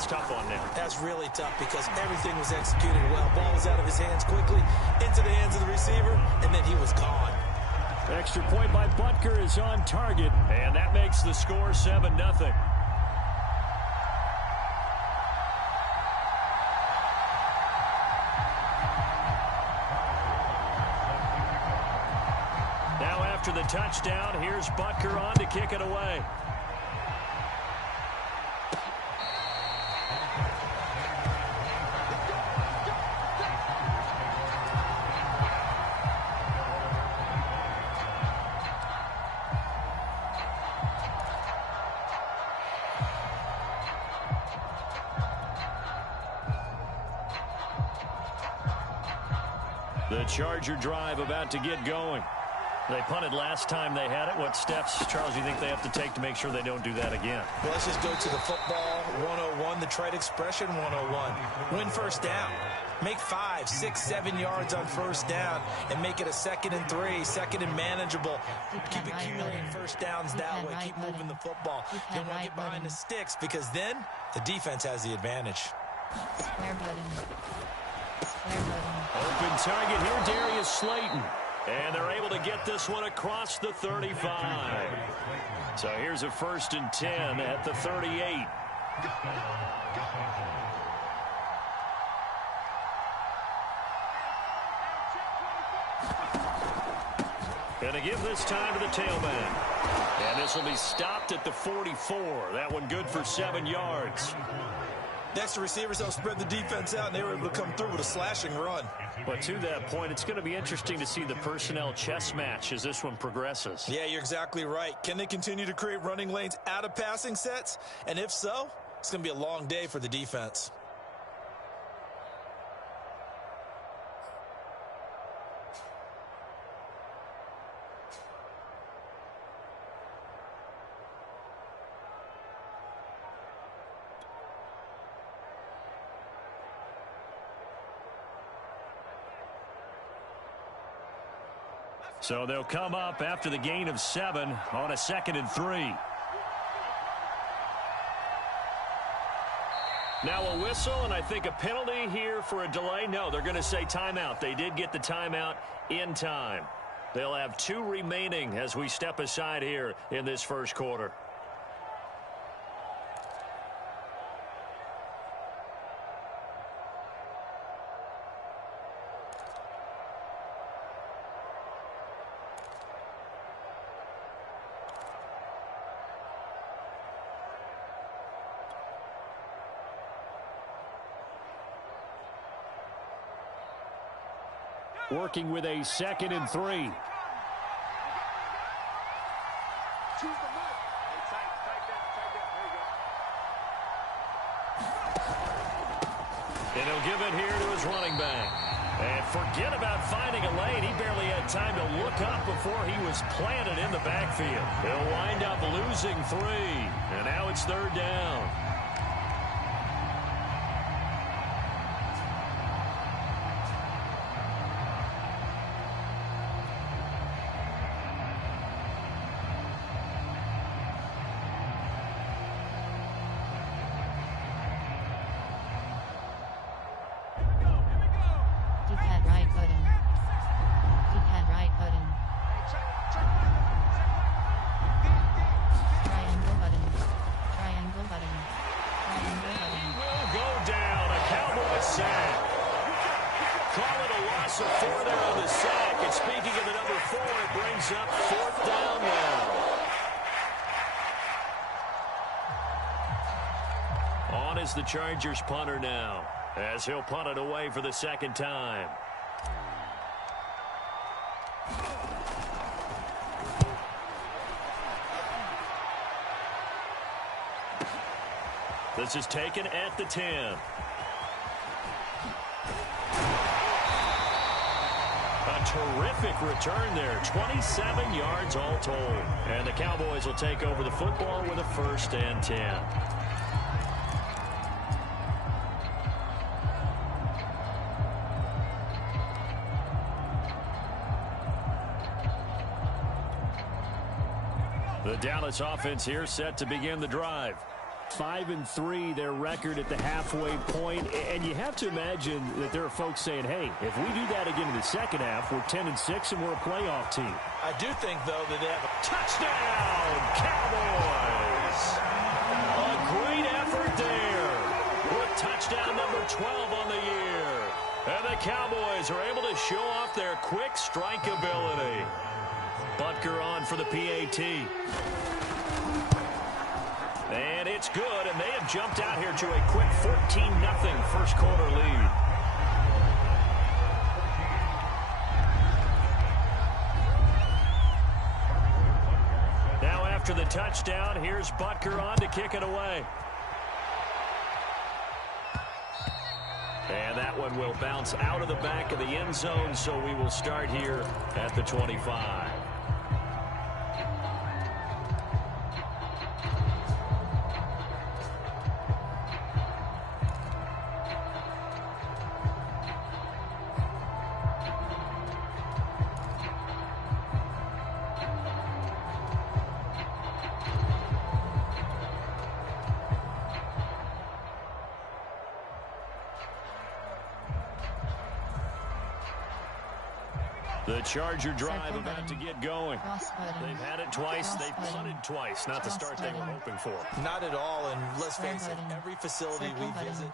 That's tough on them. That's really tough because everything was executed well. Ball was out of his hands quickly, into the hands of the receiver, and then he was gone. Extra point by Butker is on target, and that makes the score 7-0. Now after the touchdown, here's Butker on to kick it away. The Charger drive about to get going. They punted last time they had it. What steps, Charles, do you think they have to take to make sure they don't do that again? Well, let's just go to the football 101, the trade expression 101. Win first down. Make 5, 6, 7 yards on first down and make it a 2nd and 3, 2nd and manageable. Keep accumulating first downs that way. Keep moving the football. You don't want to get behind the sticks because then the defense has the advantage. Open target here, Darius Slayton. And they're able to get this one across the 35. So here's a 1st and 10 at the 38. Going to give this time to the tailback. And this will be stopped at the 44. That one good for 7 yards. Next to receivers, they'll spread the defense out, and they were able to come through with a slashing run. But to that point, it's going to be interesting to see the personnel chess match as this one progresses. Yeah, you're exactly right. Can they continue to create running lanes out of passing sets? And if so, it's going to be a long day for the defense. So they'll come up after the gain of 7 on a 2nd and 3. Now a whistle, and I think a penalty here for a delay. No, they're going to say timeout. They did get the timeout in time. They'll have 2 remaining as we step aside here in this first quarter. Working with a 2nd and 3. And he'll give it here to his running back. And forget about finding a lane. He barely had time to look up before he was planted in the backfield. He'll wind up losing 3. And now it's 3rd down. Is the Chargers punter now, as he'll punt it away for the 2nd time. This is taken at the 10. A terrific return there, 27 yards all told. And the Cowboys will take over the football with a 1st and 10. The Dallas offense here set to begin the drive. 5-3, their record at the halfway point. And you have to imagine that there are folks saying, hey, if we do that again in the second half, we're 10-6 and we're a playoff team. I do think, though, that they have a touchdown, Cowboys. A great effort there with touchdown number 12 on the year. And the Cowboys are able to show off their quick strike ability. Butker on for the PAT. And it's good, and they have jumped out here to a quick 14-0 first quarter lead. Now after the touchdown, here's Butker on to kick it away. And that one will bounce out of the back of the end zone, so we will start here at the 25. The Charger drive about to get going. They've had it twice. They've punted twice. Not the start they were hoping for. Not at all, and let's face it, every facility we visit,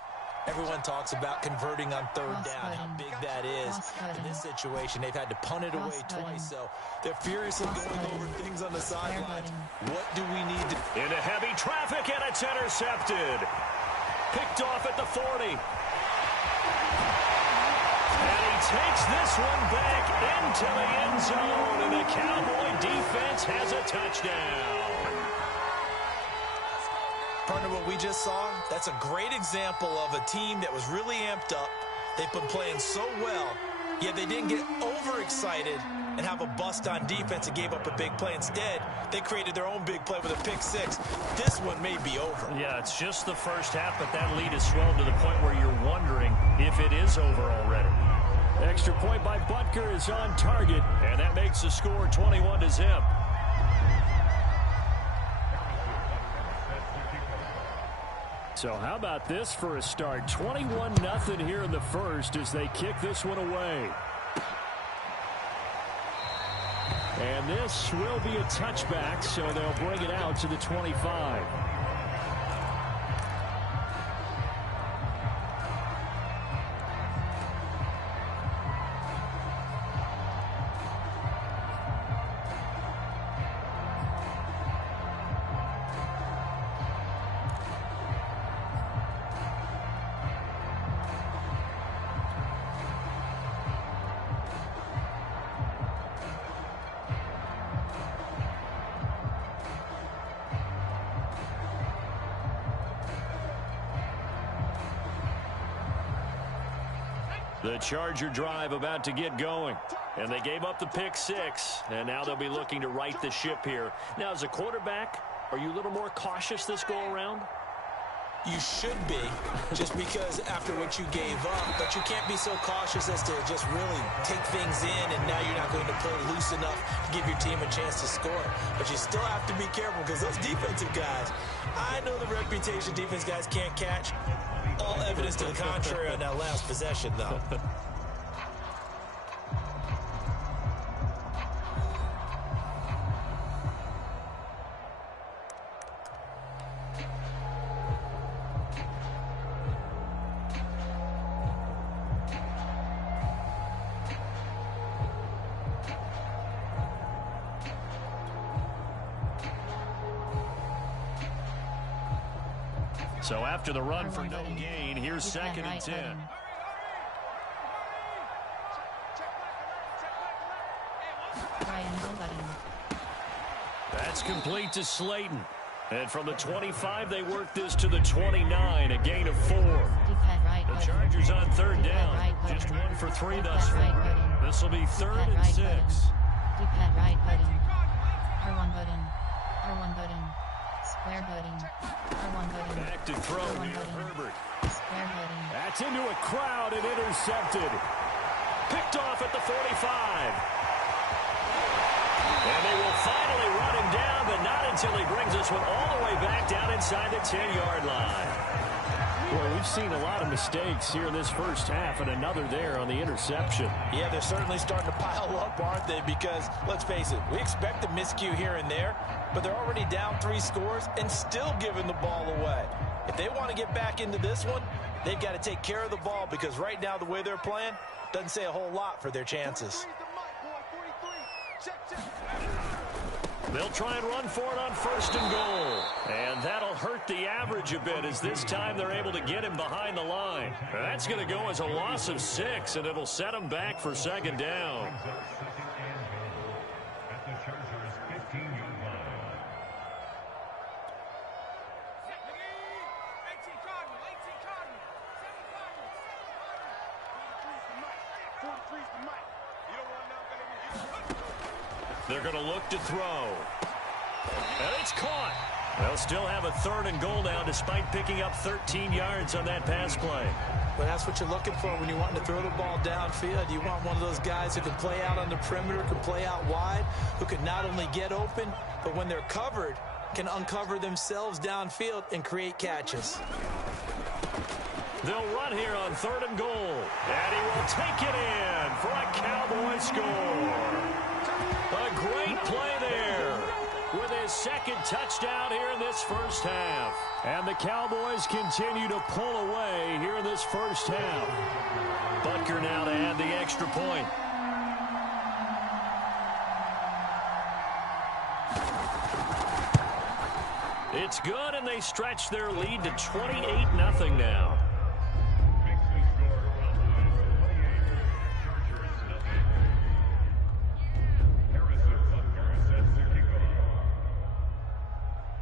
everyone talks about converting on third down, how big that is. In this situation, they've had to punt it away twice, so they're furiously going over things on the sidelines. What do we need to... Into heavy traffic, and it's intercepted. Picked off at the 40. Takes this one back into the end zone, and the Cowboy defense has a touchdown. Partner, what we just saw, that's a great example of a team that was really amped up. They've been playing so well, yet they didn't get overexcited and have a bust on defense and gave up a big play. Instead, they created their own big play with a pick six. This one may be over. Yeah, it's just the first half, but that lead has swelled to the point where you're wondering if it is over already. Extra point by Butker is on target, and that makes the score 21-0. So how about this for a start? 21-0 here in the first as they kick this one away. And this will be a touchback, so they'll bring it out to the 25. The Charger drive about to get going. And they gave up the pick six. And now they'll be looking to right the ship here. Now, as a quarterback, are you a little more cautious this go-around? You should be, just because after what you gave up. But you can't be so cautious as to just really take things in, and now you're not going to play loose enough to give your team a chance to score. But you still have to be careful because those defensive guys, I know the reputation defense guys can't catch. All evidence to the contrary on that last possession, though. So after the run for no gain, here's second and 10. That's complete to Slayton. And from the 25, they work this to the 29, a gain of 4. The Chargers on third down, just 1 for 3 thus far. This will be 3rd and 6. D-pad right button. R1 button. R1 button. Square button. R1 button. Back to throw near Herbert. Square button. That's into a crowd and intercepted. Picked off at the 45. And they will finally run him down, but not until he brings this one all the way back down inside the 10-yard line. Well, we've seen a lot of mistakes here in this first half, and another there on the interception. Yeah, they're certainly starting to pile up, aren't they? Because, let's face it, we expect a miscue here and there, but they're already down 3 scores and still giving the ball away. If they want to get back into this one, they've got to take care of the ball, because right now the way they're playing doesn't say a whole lot for their chances. They'll try and run for it on 1st and goal. And that'll hurt the average a bit, as this time they're able to get him behind the line. That's going to go as a loss of 6, and it'll set him back for 2nd down. They're going to look to throw. And it's caught. They'll still have a 3rd and goal now, despite picking up 13 yards on that pass play. Well, that's what you're looking for when you're wanting to throw the ball downfield. You want one of those guys who can play out on the perimeter, can play out wide, who can not only get open, but when they're covered, can uncover themselves downfield and create catches. They'll run here on 3rd and goal. And he will take it in for a Cowboy score. A great play there with his 2nd touchdown here in this first half. And the Cowboys continue to pull away here in this first half. Butker now to add the extra point. It's good, and they stretch their lead to 28-0 now.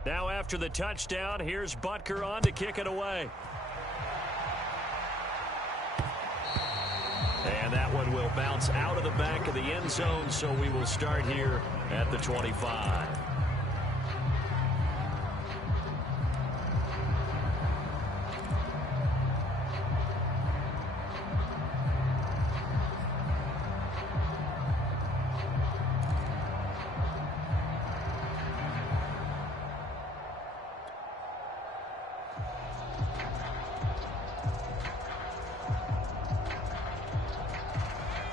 Now after the touchdown, here's Butker on to kick it away. And that one will bounce out of the back of the end zone, so we will start here at the 25.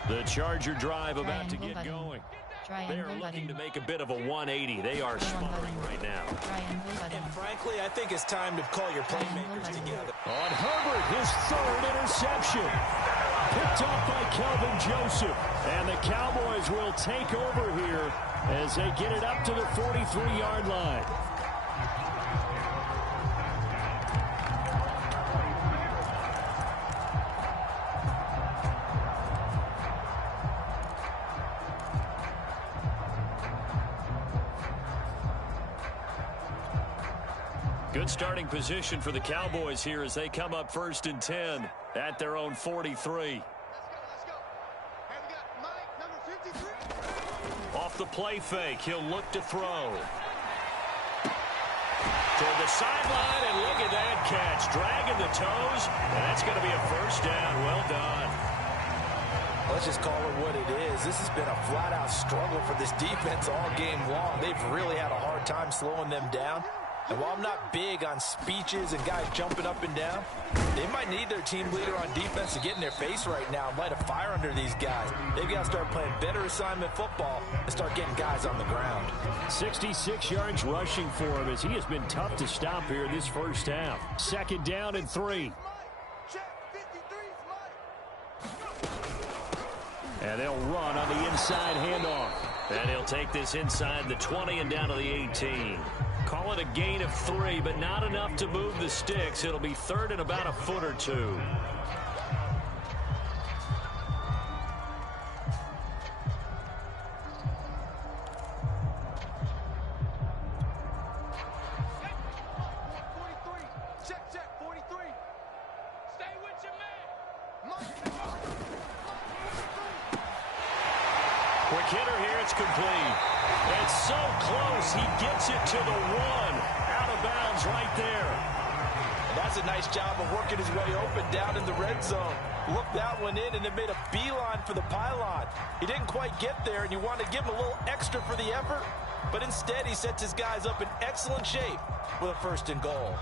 The Charger drive about to get going. They are looking to make a bit of a 180. They are sputtering right now. And frankly, I think it's time to call your playmakers together. On Herbert, his 3rd interception. Picked off by Kelvin Joseph. And the Cowboys will take over here as they get it up to the 43-yard line. Good starting position for the Cowboys here as they come up 1st and 10 at their own 43. Off the play fake, he'll look to throw. Toward the sideline, and look at that catch. Dragging the toes, and that's going to be a 1st down. Well done. Let's just call it what it is. This has been a flat-out struggle for this defense all game long. They've really had a hard time slowing them down. And while I'm not big on speeches and guys jumping up and down, they might need their team leader on defense to get in their face right now and light a fire under these guys. They've got to start playing better assignment football and start getting guys on the ground. 66 yards rushing for him as he has been tough to stop here in this first half. 2nd down and 3. And they'll run on the inside handoff. And he'll take this inside the 20 and down to the 18. Call it a gain of 3, but not enough to move the sticks. It'll be 3rd and about a foot or 2. Quick hitter here, it's complete. It's so close, he gets it to the 1. Out of bounds right there. And that's a nice job of working his way open down in the red zone. Looked that one in and then made a beeline for the pylon. He didn't quite get there, and you want to give him a little extra for the effort, but instead he sets his guys up in excellent shape with a 1st and goal.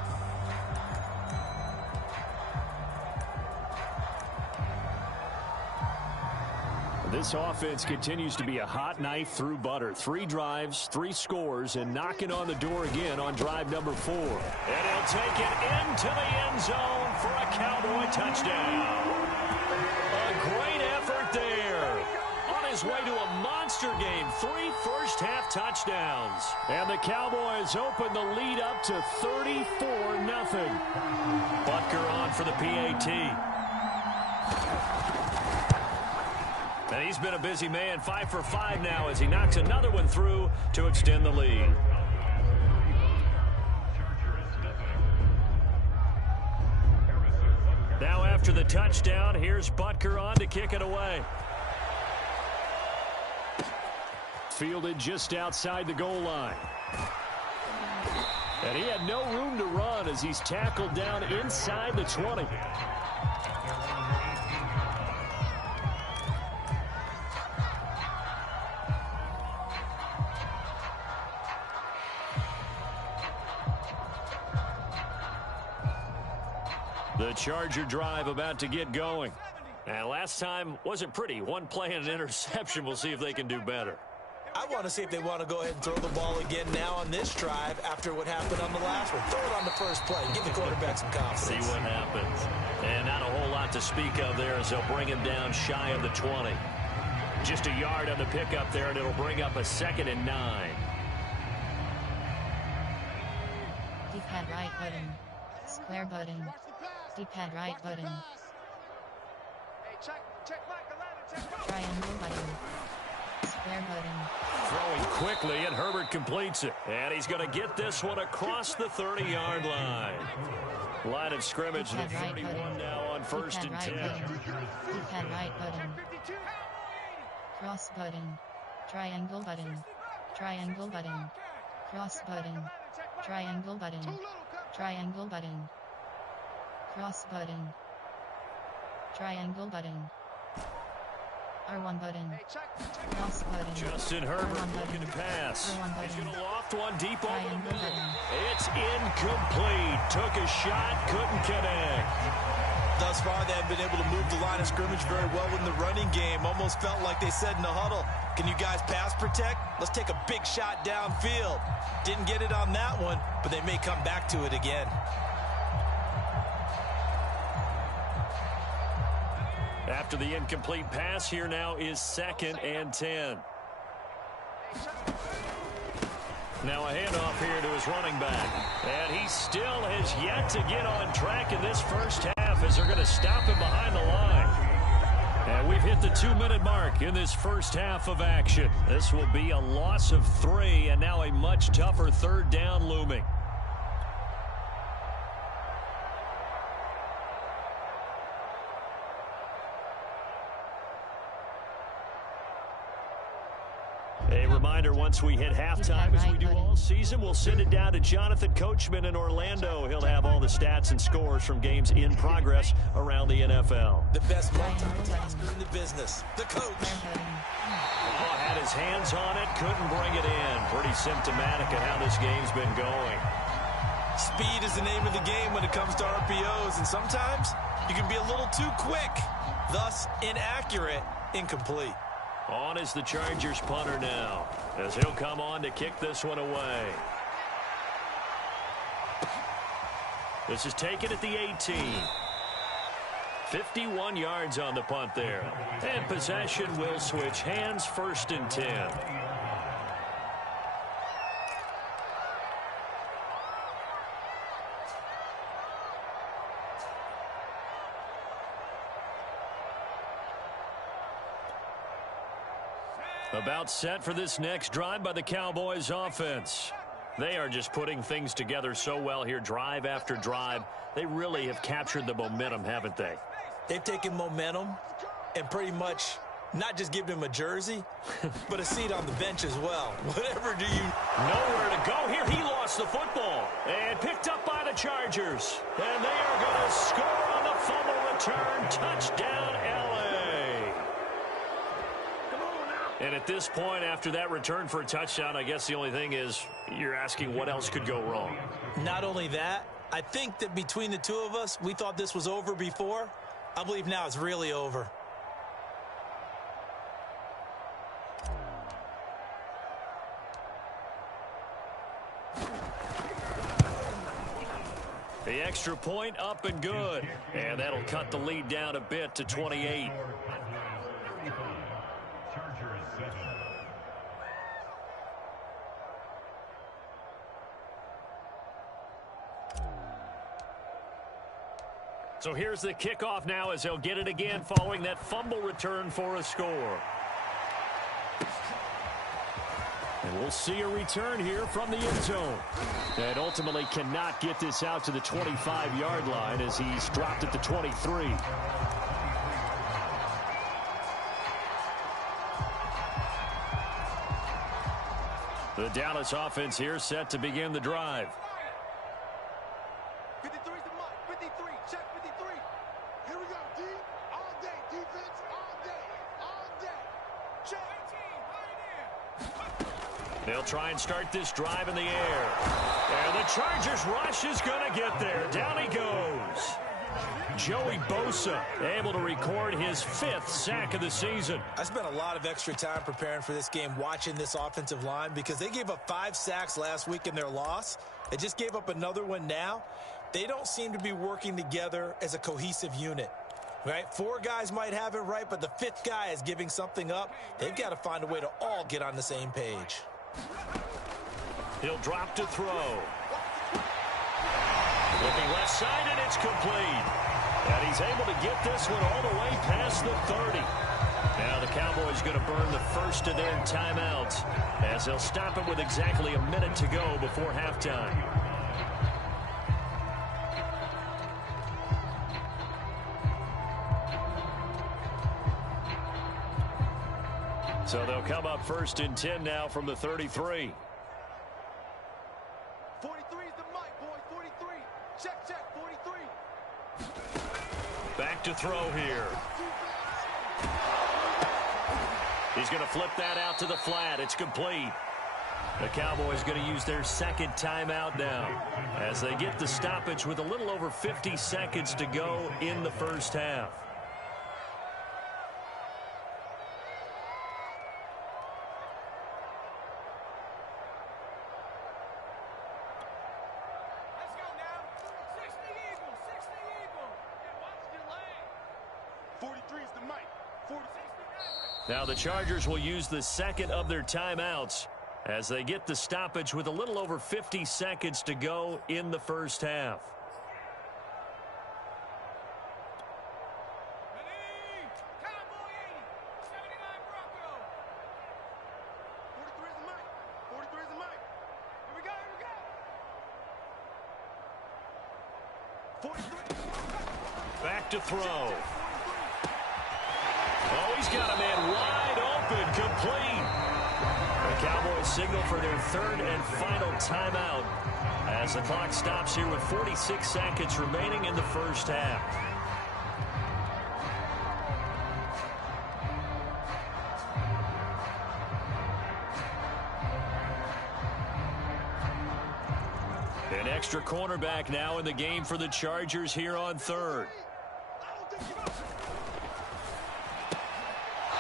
This offense continues to be a hot knife through butter. 3 drives, 3 scores, and knocking on the door again on drive number 4. And he'll take it into the end zone for a Cowboy touchdown. A great effort there. On his way to a monster game. 3 first-half touchdowns. And the Cowboys open the lead up to 34-0. Butker on for the PAT. And he's been a busy man, 5 for 5 now as he knocks another one through to extend the lead. Now after the touchdown, here's Butker on to kick it away. Fielded just outside the goal line. And he had no room to run as he's tackled down inside the 20. The Charger drive about to get going. And last time wasn't pretty. One play and an interception. We'll see if they can do better. I want to see if they want to go ahead and throw the ball again now on this drive after what happened on the last one. Throw it on the first play. Give the quarterback some confidence. See what happens. And not a whole lot to speak of there as they'll bring him down shy of the 20. Just a yard on the pickup there, and it'll bring up a 2nd and 9. D-pad right button. Square button. D-pad right button. Triangle button. Square button. Throwing quickly, and Herbert completes it. And he's going to get this one across the 30-yard line. Line of scrimmage, the 31 now on 1st and 10. D-pad right button. Cross button. Triangle button. Triangle button. Cross button. Triangle button. Triangle button. Cross button. Triangle button. R1 button. Cross button. Justin Herbert looking to pass. He's going to loft one deep over the middle. It's incomplete. Took a shot, couldn't connect. Thus far, they have been able to move the line of scrimmage very well in the running game. Almost felt like they said in the huddle, can you guys pass protect? Let's take a big shot downfield. Didn't get it on that one, but they may come back to it again. After the incomplete pass, here now is 2nd and 10. Now a handoff here to his running back. And he still has yet to get on track in this first half as they're going to stop him behind the line. And we've hit the 2-minute mark in this first half of action. This will be a loss of 3 and now a much tougher 3rd down looming. A reminder, once we hit halftime, as we do all season, we'll send it down to Jonathan Coachman in Orlando. He'll have all the stats and scores from games in progress around the NFL. The best multitasker in the business, the coach. Oh, had his hands on it, couldn't bring it in. Pretty symptomatic of how this game's been going. Speed is the name of the game when it comes to RPOs, and sometimes you can be a little too quick, thus inaccurate, incomplete. On is the Chargers punter now, as he'll come on to kick this one away. This is taken at the 18. 51 yards on the punt there. And possession will switch hands, 1st and 10. About set for this next drive by the Cowboys offense. They are just putting things together so well here, drive after drive. They really have captured the momentum, haven't they? They've taken momentum and pretty much Not just giving him a jersey, but a seat on the bench as well. Whatever do you... Nowhere to go here. He lost the football and picked up by the Chargers. And they are going to score on the fumble return. Touchdown, L.A. And at this point, after that return for a touchdown, I guess the only thing is you're asking what else could go wrong. Not only that, I think that between the two of us, we thought this was over before. I believe now it's really over. The extra point up and good. And that'll cut the lead down a bit to 28. So here's the kickoff now as they'll get it again following that fumble return for a score. And we'll see a return here from the end zone. And ultimately cannot get this out to the 25-yard line as he's dropped at the 23. The Dallas offense here set to begin the drive. 53's the mark. 53. Check 53. Here we go. D. All day. Defense. All day. All day. Check. They'll try and start this drive in the air. And the Chargers rush is going to get there. Down he goes. Joey Bosa able to record his 5th sack of the season. I spent a lot of extra time preparing for this game watching this offensive line because they gave up 5 sacks last week in their loss. They just gave up another one now. They don't seem to be working together as a cohesive unit. Right? 4 guys might have it right, but the 5th guy is giving something up. They've got to find a way to all get on the same page. He'll drop to throw. Looking left side, and it's complete. And he's able to get this one all the way past the 30. Now the Cowboys going to burn the first of their timeouts as they'll stop it with exactly a minute to go before halftime. So they'll come up 1st and 10 now from the 33. 43 is the mic, boys. 43. Check, check. 43. Back to throw here. He's going to flip that out to the flat. It's complete. The Cowboys going to use their 2nd timeout now as they get the stoppage with a little over 50 seconds to go in the first half. Let's go now. 60 Eagle. 60 Eagle. And watch the lane. 43 is the mic. 46. Now the Chargers will use the 2nd of their timeouts as they get the stoppage with a little over 50 seconds to go in the first half. Ready? Cowboy 80. 79 Bronco. 43 is the mic. 43 is the mic. Here we go. Here we go. 43. Back to throw. Oh, he's got a man wide open, complete. The Cowboys signal for their 3rd and final timeout as the clock stops here with 46 seconds remaining in the first half. An extra cornerback now in the game for the Chargers here on 3rd.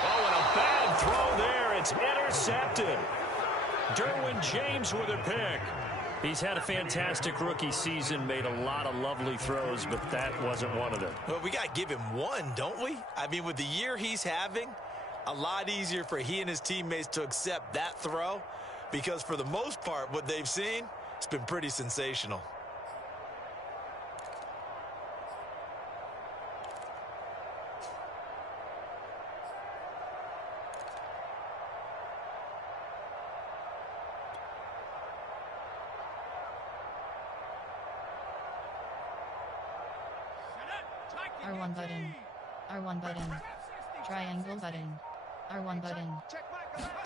Oh, and a bad throw there. It's intercepted. Derwin James with a pick. He's had a fantastic rookie season, made a lot of lovely throws, but that wasn't one of them. Well, we got to give him one, don't we? I mean, with the year he's having, a lot easier for he and his teammates to accept that throw because for the most part, what they've seen, it's been pretty sensational. R1 button. R1 button. Triangle button. R1 button.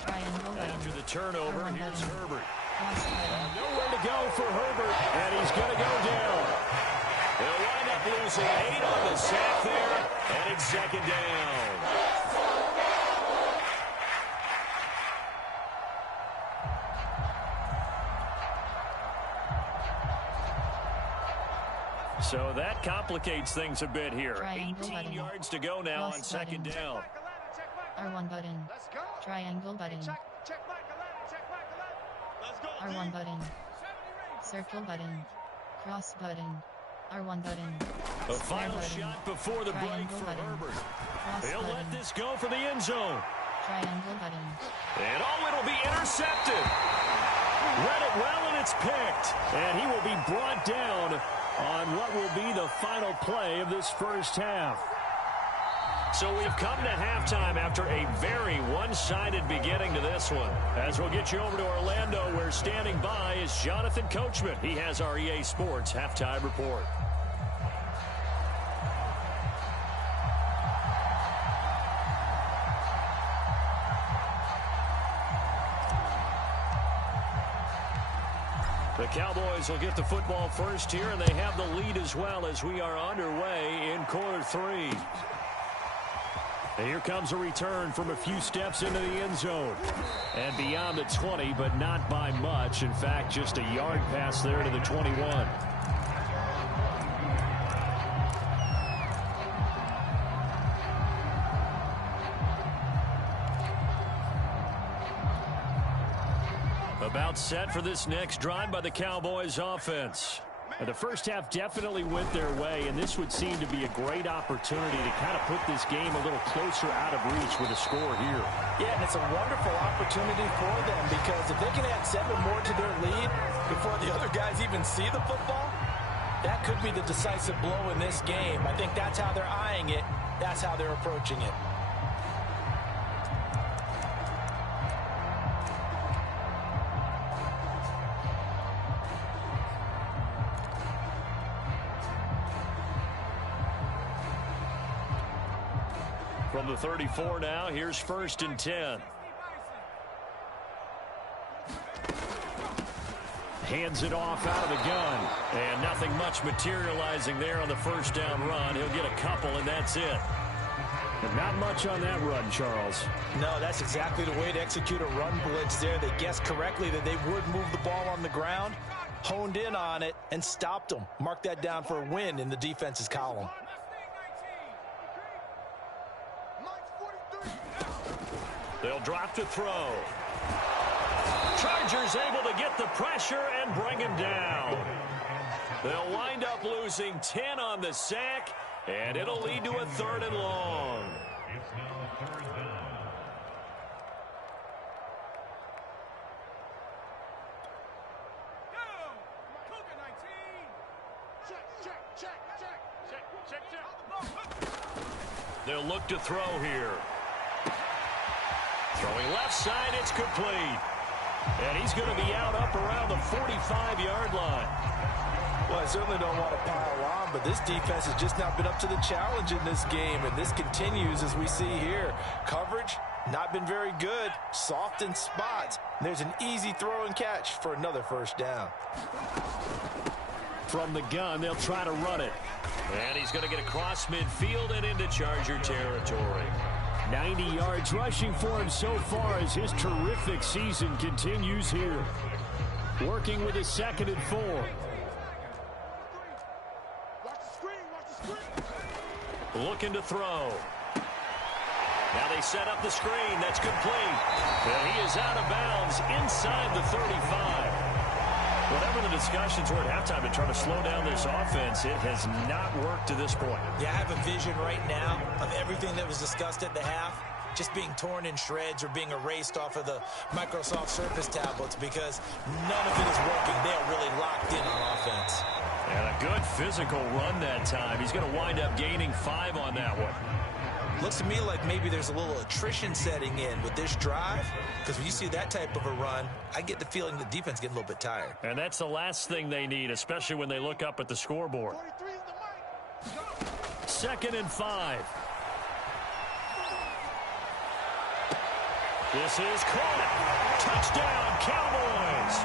Triangle button. After the turnover, R1 here's button. Herbert. Cross button. Nowhere to go for Herbert, and he's going to go down. They'll wind up losing 8 on the sack there, and it's second down. So that complicates things a bit here. Triangle 18 button. yards to go now Cross on second button. down. R1 button. Triangle button. R1 button. Circle button. Cross button. R1 button. A Square final button. shot before the break Triangle for button. Herbert. Cross He'll button. let this go for the end zone. Triangle button. And oh, it'll be intercepted. Read it well, and it's picked. And he will be brought down on what will be the final play of this first half. So we've come to halftime after a very one-sided beginning to this one. As we'll get you over to Orlando, where standing by is Jonathan Coachman. He has our EA Sports halftime report. The Cowboys will get the football first here, and they have the lead as well as we are underway in quarter 3. And here comes a return from a few steps into the end zone. And beyond the 20, but not by much. In fact, just a yard pass there to the 21. About set for this next drive by the Cowboys offense. And the first half definitely went their way, and this would seem to be a great opportunity to kind of put this game a little closer out of reach with a score here. Yeah, and it's a wonderful opportunity for them, because if they can add 7 more to their lead before the other guys even see the football, that could be the decisive blow in this game. I think that's how they're eyeing it. That's how they're approaching it. From the 34 now, here's 1st and 10. Hands it off out of the gun. And nothing much materializing there on the first down run. He'll get a couple, and that's it. But not much on that run, Charles. No, that's exactly the way to execute a run blitz there. They guessed correctly that they would move the ball on the ground, honed in on it, and stopped them. Mark that down for a win in the defense's column. They'll drop to throw. Chargers able to get the pressure and bring him down. They'll wind up losing 10 on the sack, and it'll lead to a 3rd and long. They'll look to throw here. Throwing left side, it's complete. And he's going to be out up around the 45-yard line. Well, I certainly don't want to pile on, but this defense has just not been up to the challenge in this game, and this continues as we see here. Coverage, not been very good. Soft in spots. And there's an easy throw and catch for another first down. From the gun, they'll try to run it. And he's going to get across midfield and into Charger territory. 90 yards rushing for him so far as his terrific season continues here. Working with his 2nd and 4. Looking to throw. Now they set up the screen. That's complete. And he is out of bounds inside the 35. Whatever the discussions were at halftime to try to slow down this offense, it has not worked to this point. Yeah, I have a vision right now of everything that was discussed at the half just being torn in shreds or being erased off of the Microsoft Surface tablets, because none of it is working. They are really locked in on offense. And a good physical run that time. He's going to wind up gaining 5 on that one. Looks to me like maybe there's a little attrition setting in with this drive, because when you see that type of a run, I get the feeling the defense getting a little bit tired. And that's the last thing they need, especially when they look up at the scoreboard. 2nd and 5. This is caught. Touchdown, Cowboys.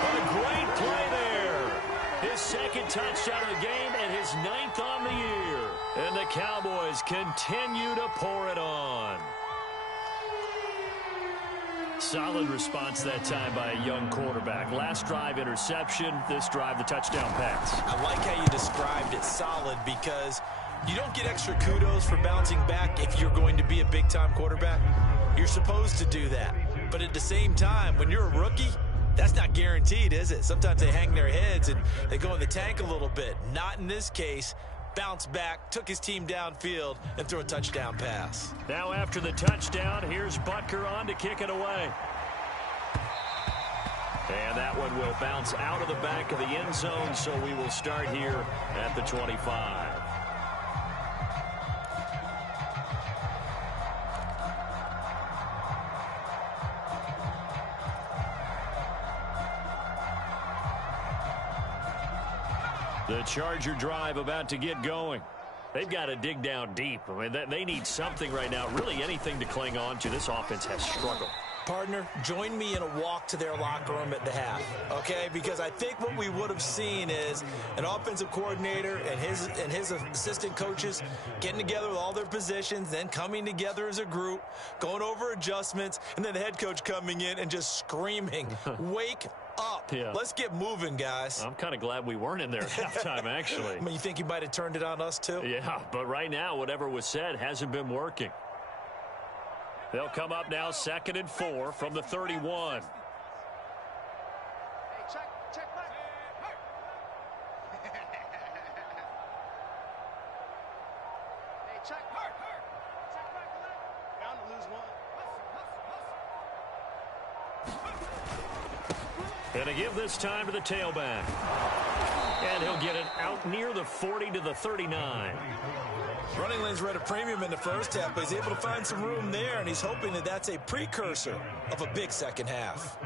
What a great play there. His second touchdown of the game and his 9th on the year. And the Cowboys continue to pour it on. Solid response that time by a young quarterback. Last drive, interception. This drive, the touchdown pass. I like how you described it, solid, because you don't get extra kudos for bouncing back if you're going to be a big-time quarterback. You're supposed to do that. But at the same time, when you're a rookie, that's not guaranteed, is it? Sometimes they hang their heads and they go in the tank a little bit. Not in this case. Bounce back, took his team downfield, and threw a touchdown pass. Now after the touchdown, here's Butker on to kick it away. And that one will bounce out of the back of the end zone, so we will start here at the 25. The Charger drive about to get going. They've got to dig down deep. I mean, they need something right now, really anything to cling on to. This offense has struggled. Partner, join me in a walk to their locker room at the half, okay? Because I think what we would have seen is an offensive coordinator and his assistant coaches getting together with all their positions, then coming together as a group, going over adjustments, and then the head coach coming in and just screaming, wake up. Yeah. Let's get moving, guys. I'm kind of glad we weren't in there at halftime, actually. I mean, you think he might have turned it on us, too? Yeah, but right now, whatever was said hasn't been working. They'll come up now 2nd and 4 from the 31. Hey, check back. Hey, check back. Check back 11. Bound to lose one. And to give this time to the tailback. And he'll get it out near the 40 to the 39. Running lanes were at a premium in the first half, but he's able to find some room there, and he's hoping that that's a precursor of a big second half.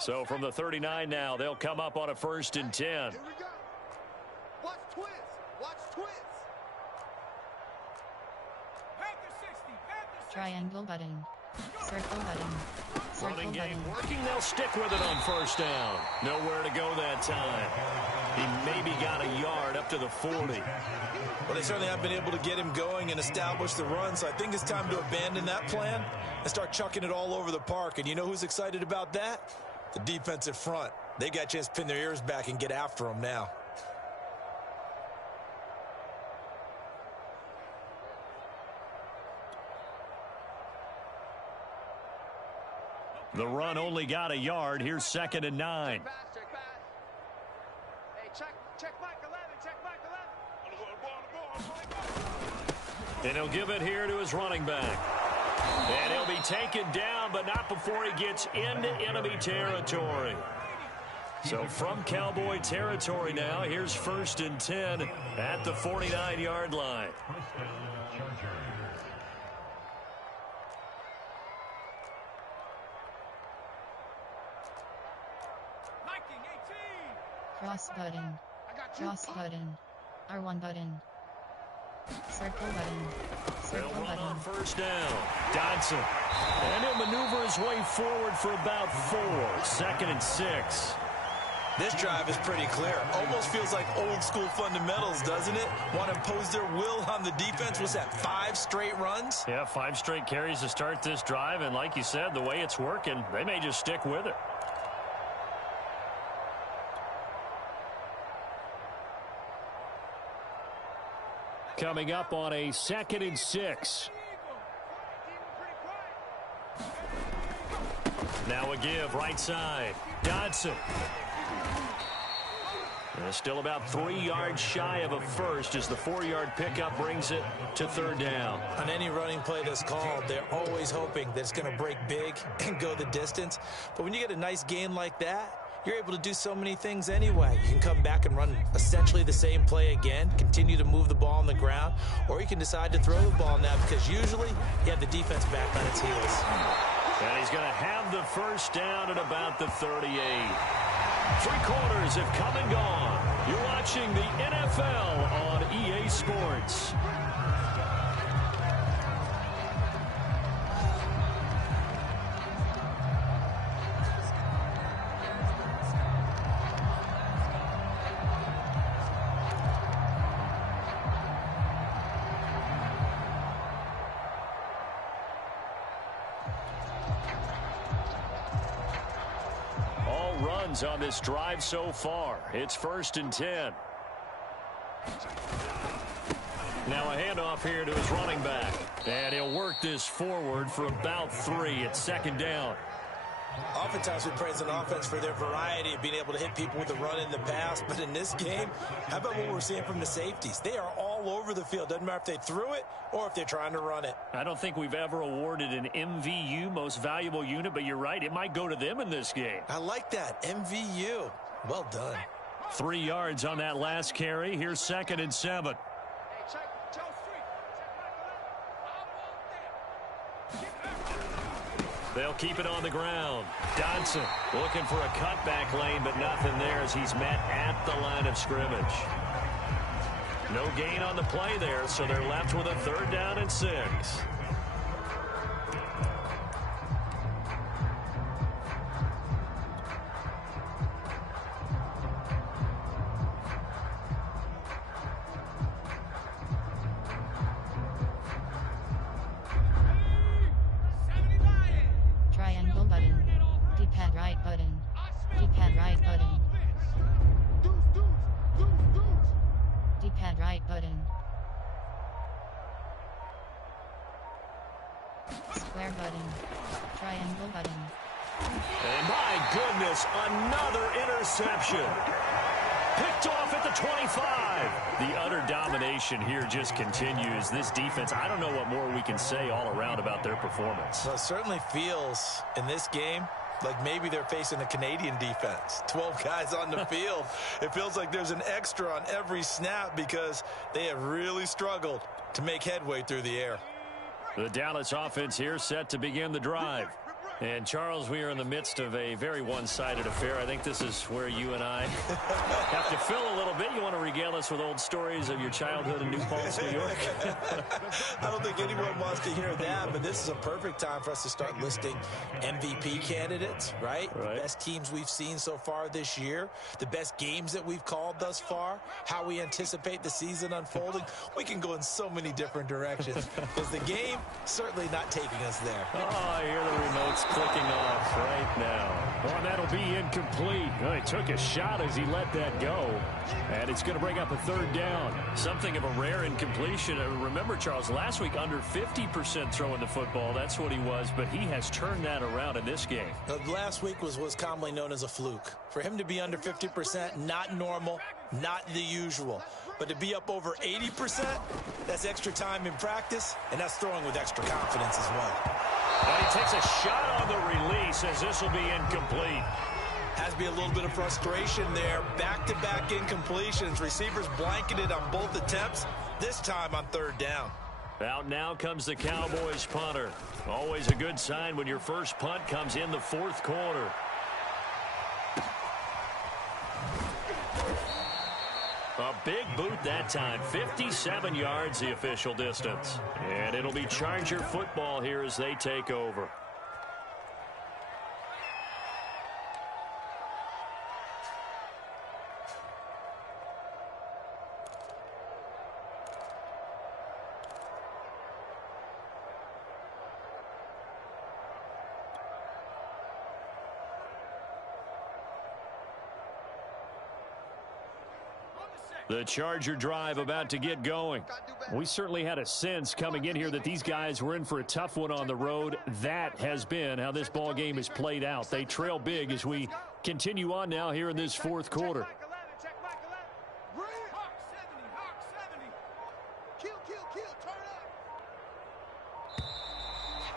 So from the 39 now, they'll come up on a 1st and 10. Here we go. Watch twist. Watch twist. Triangle button. Circle button. Circle Running game button. working. They'll stick with it on 1st down. Nowhere to go that time. He maybe got a yard up to the 40. Well, they certainly have been able to get him going and establish the run, so I think it's time to abandon that plan and start chucking it all over the park. And you know who's excited about that? The defensive front. They got a chance to pin their ears back and get after him now. The run only got a yard. Here's 2nd and 9. Check back. Hey, check back 11. Check back 11. And he'll give it here to his running back. And he'll be taken down, but not before he gets into enemy territory. So from Cowboy territory now, here's 1st and 10 at the 49-yard line. Cross button. Cross button. R1 button. Circle button. Circle They'll run on button. 1st down. Dodson. And he'll maneuver his way forward for about 4. 2nd and 6. This drive is pretty clear. Almost feels like old school fundamentals, doesn't it? Want to impose their will on the defense. Was that 5 straight runs? Yeah, 5 straight carries to start this drive. And like you said, the way it's working, they may just stick with it. Coming up on a 2nd and 6. Now a give right side. Dodson. And still about 3 yards shy of a first as the 4-yard pickup brings it to 3rd down. On any running play that's called, they're always hoping that it's going to break big and go the distance. But when you get a nice gain like that, you're able to do so many things anyway. You can come back and run essentially the same play again, continue to move the ball on the ground, or you can decide to throw the ball now because usually you have the defense back on its heels. And he's going to have the first down at about the 38. 3 quarters have come and gone. You're watching the NFL on EA Sports. On this drive so far. It's 1st and 10. Now a handoff here to his running back. And he'll work this forward for about 3. It's 2nd down. Oftentimes we praise an offense for their variety of being able to hit people with the run and the pass. But in this game, how about what we're seeing from the safeties? They are all over the field. Doesn't matter if they threw it or if they're trying to run it. I don't think we've ever awarded an MVU, most valuable unit, but you're right. It might go to them in this game. I like that. MVU. Well done. 3 yards on that last carry. Here's 2nd and 7. They'll keep it on the ground. Dodson looking for a cutback lane, but nothing there as he's met at the line of scrimmage. No gain on the play there, so they're left with a 3rd down and 6. Triangle button. D-pad right button. D-pad right button. D-pad right button. Square button. Triangle button. And my goodness, another interception. Picked off at the 25. The utter domination here just continues. This defense, I don't know what more we can say all around about their performance. Well, it certainly feels in this game like maybe they're facing a Canadian defense. 12 guys on the field. It feels like there's an extra on every snap because they have really struggled to make headway through the air. The Dallas offense here set to begin the drive. And, Charles, we are in the midst of a very one-sided affair. I think this is where you and I have to fill a little bit. You want to regale us with old stories of your childhood in New Paltz, New York? I don't think anyone wants to hear that, but this is a perfect time for us to start listing MVP candidates, right? The best teams we've seen so far this year, the best games that we've called thus far, how we anticipate the season unfolding. We can go in so many different directions because the game certainly not taking us there. Oh, I hear the remotes clicking off right now. Well, that'll be incomplete. Well, he took a shot as he let that go. And it's going to bring up a 3rd down. Something of a rare incompletion. Remember, Charles, last week under 50% throwing the football. That's what he was, but he has turned that around in this game. Last week was what's commonly known as a fluke. For him to be under 50%, not normal, not the usual. But to be up over 80%, that's extra time in practice, and that's throwing with extra confidence as well. And he takes a shot on the release as this will be incomplete. Has to be a little bit of frustration there. Back-to-back incompletions. Receivers blanketed on both attempts, this time on 3rd down. Out now comes the Cowboys punter. Always a good sign when your first punt comes in the 4th quarter. A big boot that time. 57 yards the official distance. And it'll be Charger football here as they take over. The Charger drive about to get going. We certainly had a sense coming in here that these guys were in for a tough one on the road. That has been how this ball game is played out. They trail big as we continue on now here in this 4th quarter.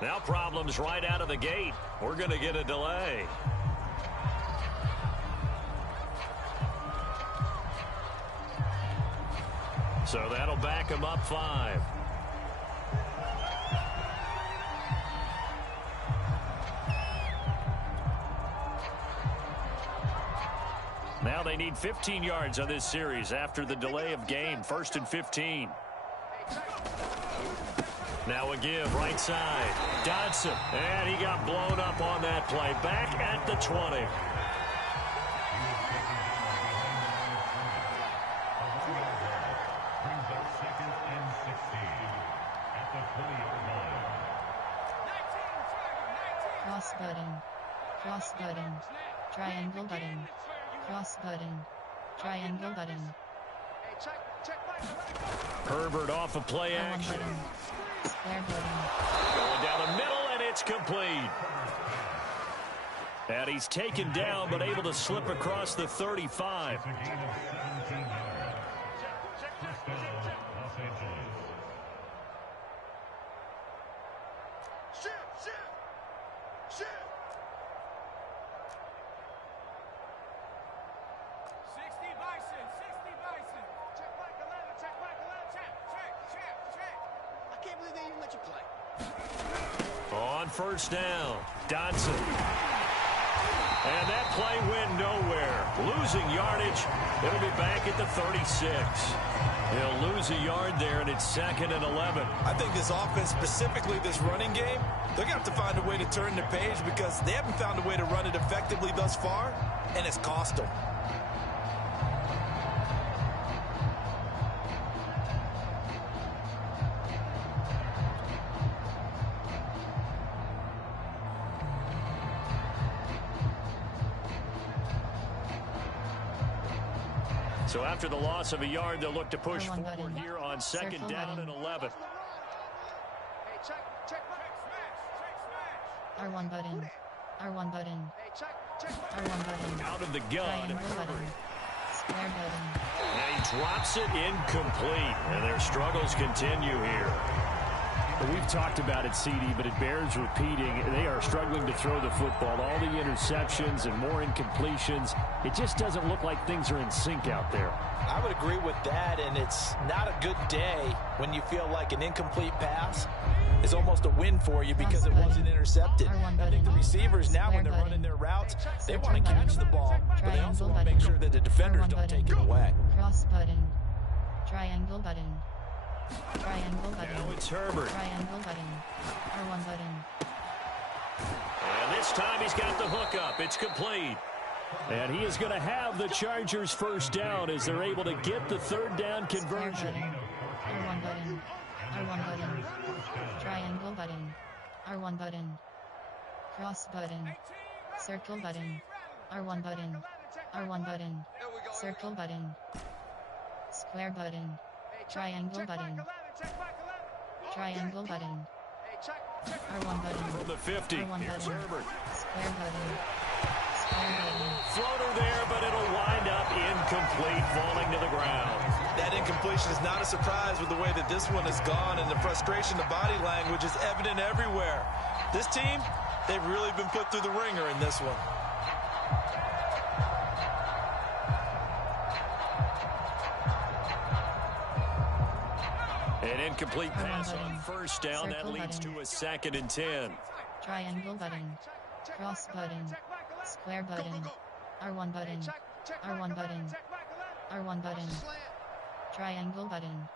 Now problems right out of the gate. We're going to get a delay. So that'll back him up 5. Now they need 15 yards on this series after the delay of game. 1st and 15. Now a give, right side. Dodson, and he got blown up on that play. Back at the 20. Cross button. Cross button. Triangle button. Cross button. Triangle button. Herbert off of play action. Button. Square button. Going down the middle, and it's complete. And he's taken down, but able to slip across the 35. On 1st down, Dodson. And that play went nowhere. Losing yardage. It'll be back at the 36. He'll lose a yard there, and it's 2nd and 11. I think this offense, specifically this running game, they're going to have to find a way to turn the page because they haven't found a way to run it effectively thus far, and it's cost them. So after the loss of a yard, they'll look to push R1 forward button. here on 2nd Circle down button. and 11. R1 button. R1 button. R1 button. Out of the gun. Triangle button. Square button. And he drops it incomplete. And their struggles continue here. We've talked about it, CD, but it bears repeating. They are struggling to throw the football. All the interceptions and more incompletions. It just doesn't look like things are in sync out there. I would agree with that, and it's not a good day when you feel like an incomplete pass is almost a win for you because it wasn't intercepted. I think the receivers now, when they're running their routes, they want to catch the ball, but they also want to make sure that the defenders don't take it away. Cross button. Triangle button. Triangle button. Now it's Herbert. Triangle button. R1 button. And this time he's got the hook up. It's complete. And he is going to have the Chargers 1st down as they're able to get the 3rd down conversion. R1 button. R1 button. Triangle button. R1 button. Cross button. Circle button. R1 button. R1 button. Circle button. Square button. Triangle button. Triangle button. R1 button. From the 50, R1 here's button. Herbert. Square button. Square button. Floater there, but it'll wind up incomplete, falling to the ground. That incompletion is not a surprise with the way that this one has gone, and the frustration, the body language is evident everywhere. This team, they've really been put through the ringer in this one. An incomplete pass on button. 1st down. That Circle leads button. to a 2nd and 10. Triangle button. Cross button. Square button. R1 button. R1 button. R1 button. Triangle button.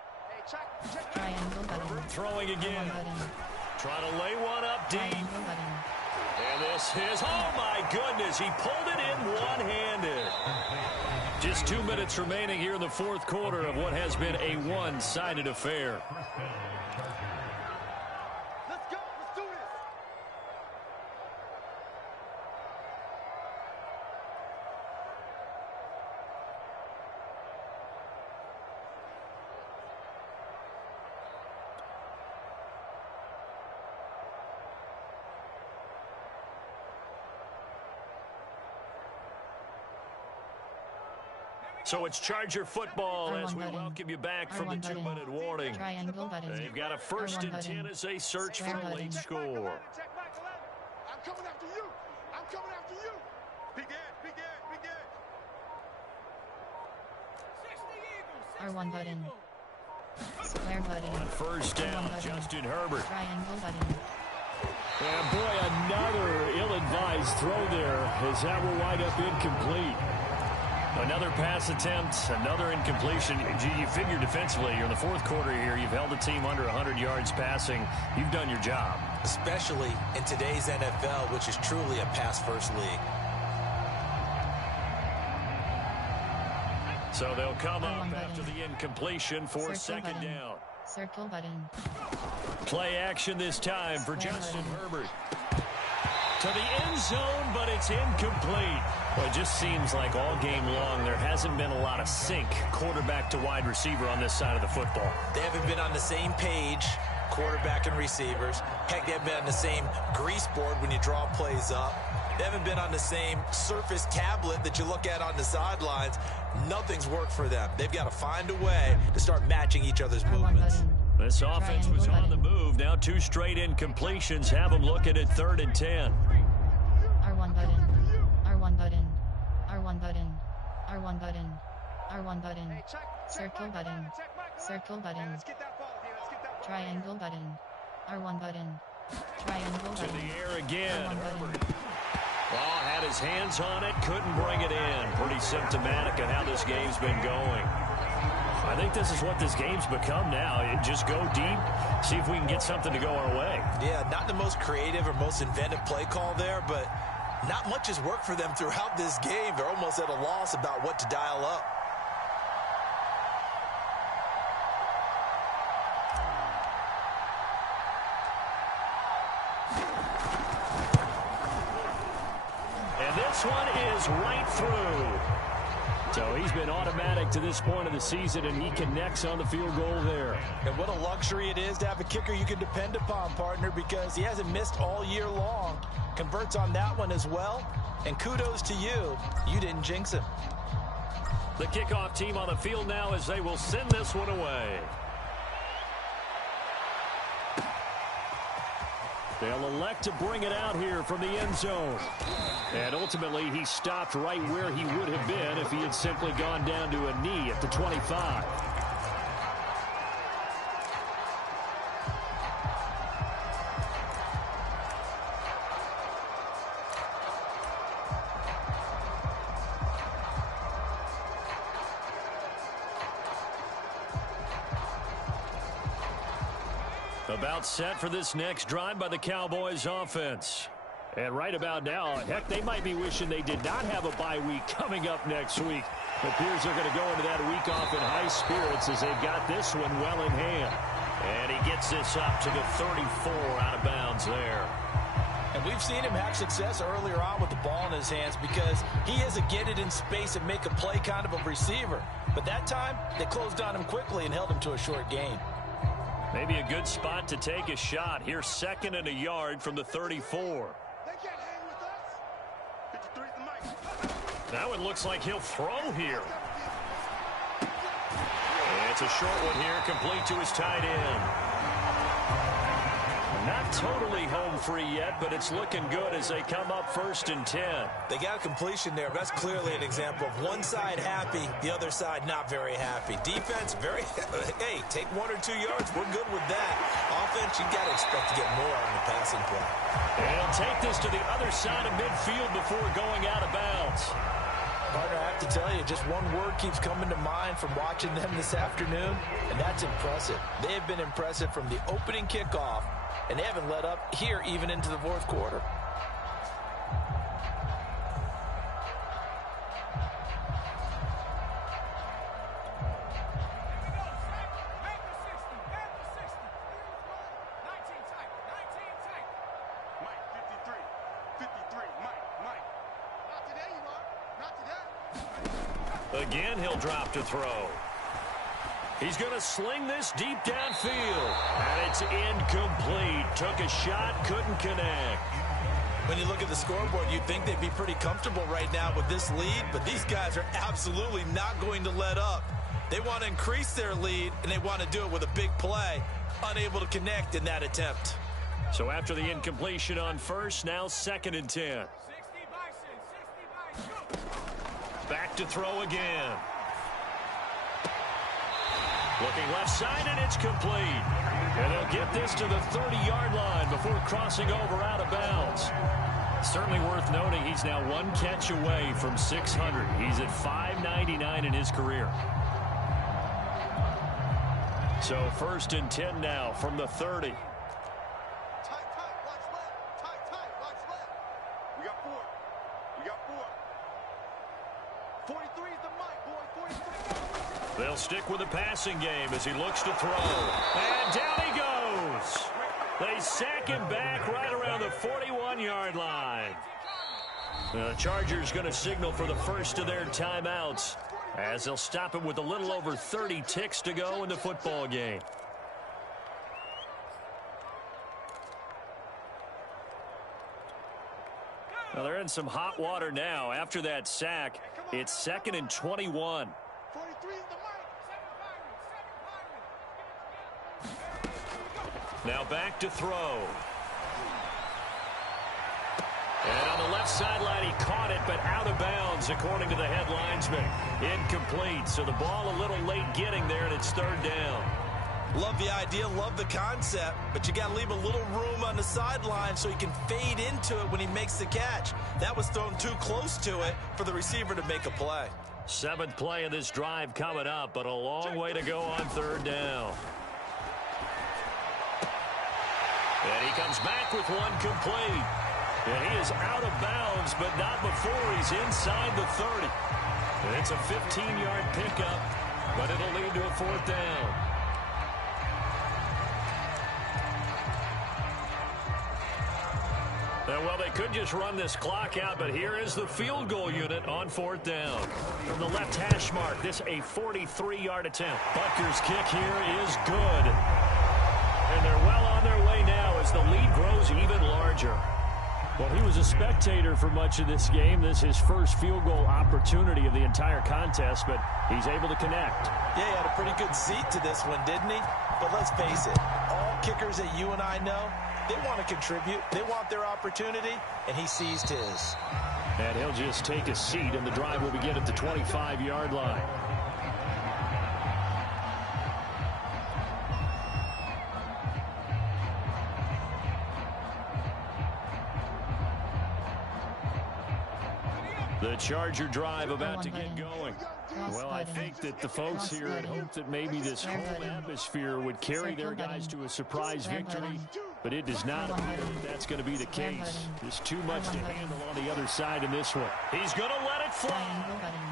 Triangle button. Throwing again. R1 button. Trying to lay one up deep. Triangle button. And this is, oh my goodness, he pulled it in one-handed. Just 2 minutes remaining here in the 4th quarter of what has been a one-sided affair. Let's go. Let's do this. So it's Charger football R1 as we button. welcome you back from the R1 button. 2-minute warning. Triangle button. They've got a 1st R1 and button. 10 as they search for Square a late button. score. I'm coming after you. I'm coming after you. Big Ed, Big Ed, Big Ed. R1 button. Square button. On first down, Justin Herbert. Triangle button. And boy, another ill-advised throw there as that will wind up incomplete. Another pass attempt, another incompletion. You figure defensively, you're in the fourth quarter here. You've held the team under 100 yards passing. You've done your job. Especially in today's NFL, which is truly a pass-first league. So they'll come up after the incompletion for second down. Circle button. Play action this time for Justin Herbert. To the end zone, but it's incomplete. Well, it just seems like all game long there hasn't been a lot of sync quarterback to wide receiver on this side of the football. They haven't been on the same page, quarterback and receivers. Heck, they haven't been on the same grease board when you draw plays up. They haven't been on the same surface tablet that you look at on the sidelines. Nothing's worked for them. They've got to find a way to start matching each other's movements. This offense was on the move. Now 2 straight incompletions have them looking at 3rd and 10. R1 button. R1 button. R1 button. R1 button. R1 button. Circle button. Circle button. Triangle button. R1 button. Triangle button. To the air again. R1 button. Well, had his hands on it, couldn't bring it in. Pretty symptomatic of how this game's been going. I think this is what this game's become now. Just go deep, see if we can get something to go our way. Yeah, not the most creative or most inventive play call there, but not much has worked for them throughout this game. They're almost at a loss about what to dial up. And this one is right through. So he's been automatic to this point of the season, and he connects on the field goal there. And what a luxury it is to have a kicker you can depend upon, partner, because he hasn't missed all year long. Converts on that one as well. And kudos to you. You didn't jinx him. The kickoff team on the field now as they will send this one away. They'll elect to bring it out here from the end zone. And ultimately, he stopped right where he would have been if he had simply gone down to a knee at the 25. About set for this next drive by the Cowboys offense. And right about now, heck, they might be wishing they did not have a bye week coming up next week. It appears they're going to go into that week off in high spirits as they've got this one well in hand. And he gets this up to the 34 out of bounds there. And we've seen him have success earlier on with the ball in his hands because he is a get it in space and make a play kind of a receiver. But that time, they closed on him quickly and held him to a short gain. Maybe a good spot to take a shot. Here's 2nd and a yard from the 34. Now it looks like he'll throw here. It's a short one here, complete to his tight end. Not totally home free yet, but it's looking good as they come up 1st and 10. They got a completion there. That's clearly an example of one side happy, the other side not very happy. Defense, very, hey, take 1 or 2 yards. We're good with that. Offense, you got to expect to get more on the passing play. And he'll take this to the other side of midfield before going out of bounds. Partner, I have to tell you, just one word keeps coming to mind from watching them this afternoon, and that's impressive. They have been impressive from the opening kickoff, and they haven't let up here even into the fourth quarter. Again, he'll drop to throw. He's going to sling this deep downfield. And it's incomplete. Took a shot, couldn't connect. When you look at the scoreboard, you'd think they'd be pretty comfortable right now with this lead, but these guys are absolutely not going to let up. They want to increase their lead, and they want to do it with a big play. Unable to connect in that attempt. So after the incompletion on first, now 2nd and 10. Back to throw again. Looking left side, and it's complete. And they'll get this to the 30-yard line before crossing over out of bounds. Certainly worth noting he's now one catch away from 600. He's at 599 in his career. So 1st and 10 now from the 30. Tight, watch left. Tight, watch left. We got 4. We got 4. 43 is the mic, boy. 43. They'll stick with the passing game as he looks to throw. And down he goes. They sack him back right around the 41-yard line. The Chargers going to signal for the first of their timeouts, as they'll stop him with a little over 30 ticks to go in the football game. Well, they're in some hot water now. After that sack, it's 2nd and 21. 43 is the mic. Now back to throw. And on the left sideline, he caught it, but out of bounds, according to the head linesman. Incomplete, so the ball a little late getting there, and it's 3rd down. Love the idea, love the concept, but you got to leave a little room on the sideline so he can fade into it when he makes the catch. That was thrown too close to it for the receiver to make a play. 7th play of this drive coming up, but a long way to go on 3rd down. And he comes back with one complete. And he is out of bounds, but not before he's inside the 30. And it's a 15-yard pickup, but it'll lead to a 4th down. Well, they could just run this clock out, but here is the field goal unit on 4th down. From the left hash mark, this a 43-yard attempt. Butker's kick here is good. And they're well on their way now as the lead grows even larger. Well, he was a spectator for much of this game. This is his first field goal opportunity of the entire contest, but he's able to connect. Yeah, he had a pretty good seat to this one, didn't he? But let's face it, all kickers that you and I know, they want to contribute. They want their opportunity, and he seized his. And he'll just take a seat, and the drive will begin at the 25-yard line. The Charger drive about to get going. Well, I think that the folks here had hoped that maybe this home atmosphere would carry their guys to a surprise victory, but it does not appear that that's going to be the case. There's too much to handle on the other side in this one. He's going to let it fly.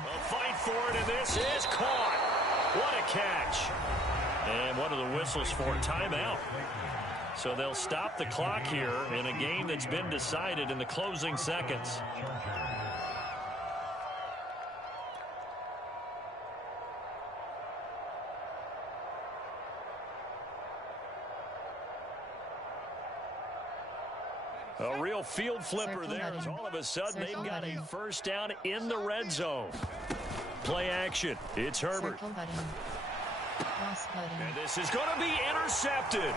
A fight for it, and this is caught. What a catch. And one of the whistles for timeout. So they'll stop the clock here in a game that's been decided in the closing seconds. A real field flipper there as all of a sudden they've got a first down in the red zone. Play action. It's Herbert. And this is going to be intercepted.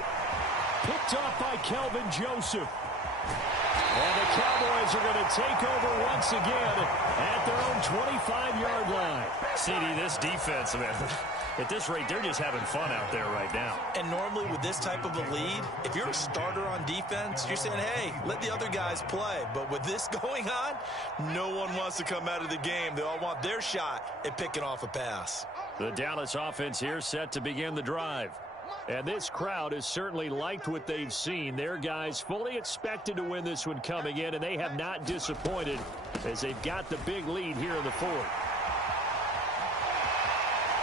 Picked up by Kelvin Joseph. And the Cowboys are going to take over once again at their own 25-yard line. CD, this defense, man, at this rate, they're just having fun out there right now. And normally with this type of a lead, if you're a starter on defense, you're saying, hey, let the other guys play. But with this going on, no one wants to come out of the game. They all want their shot at picking off a pass. The Dallas offense here set to begin the drive. And this crowd has certainly liked what they've seen. Their guys fully expected to win this one coming in, and they have not disappointed as they've got the big lead here in the fourth.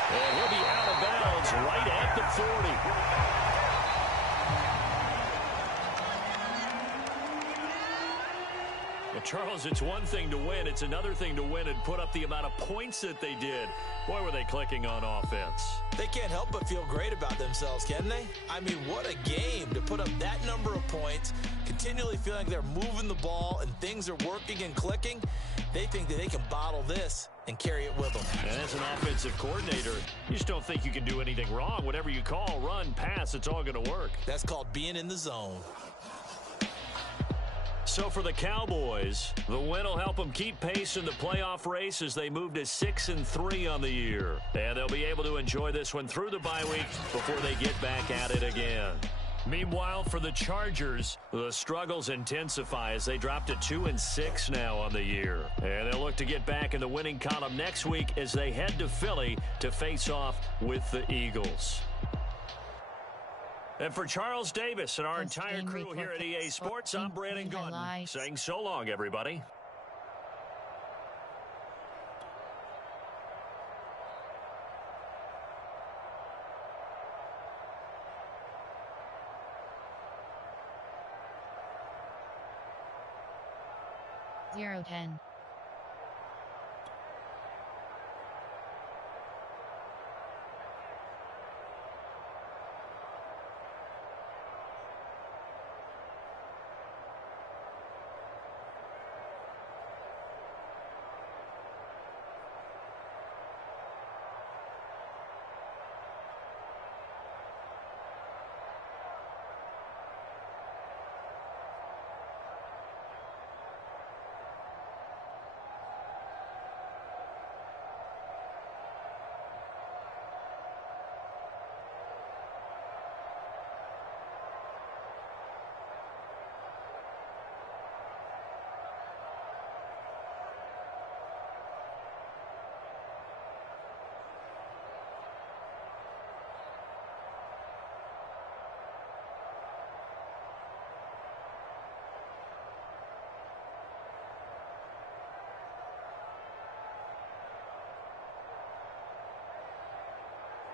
And he'll be out of bounds right at the 40. Well, Charles, it's one thing to win. It's another thing to win and put up the amount of points that they did. Boy, were they clicking on offense. They can't help but feel great about themselves, can they? I mean, what a game to put up that number of points, continually feeling like they're moving the ball and things are working and clicking. They think that they can bottle this and carry it with them. And as an offensive coordinator, you just don't think you can do anything wrong. Whatever you call, run, pass, it's all going to work. That's called being in the zone. So for the Cowboys, the win will help them keep pace in the playoff race as they move to 6-3 on the year. And they'll be able to enjoy this one through the bye week before they get back at it again. Meanwhile, for the Chargers, the struggles intensify as they drop to 2-6 now on the year. And they'll look to get back in the winning column next week as they head to Philly to face off with the Eagles. And for Charles Davis and our entire crew here at EA Sports, I'm Brandon Gaudin saying so long, everybody. Zero 10.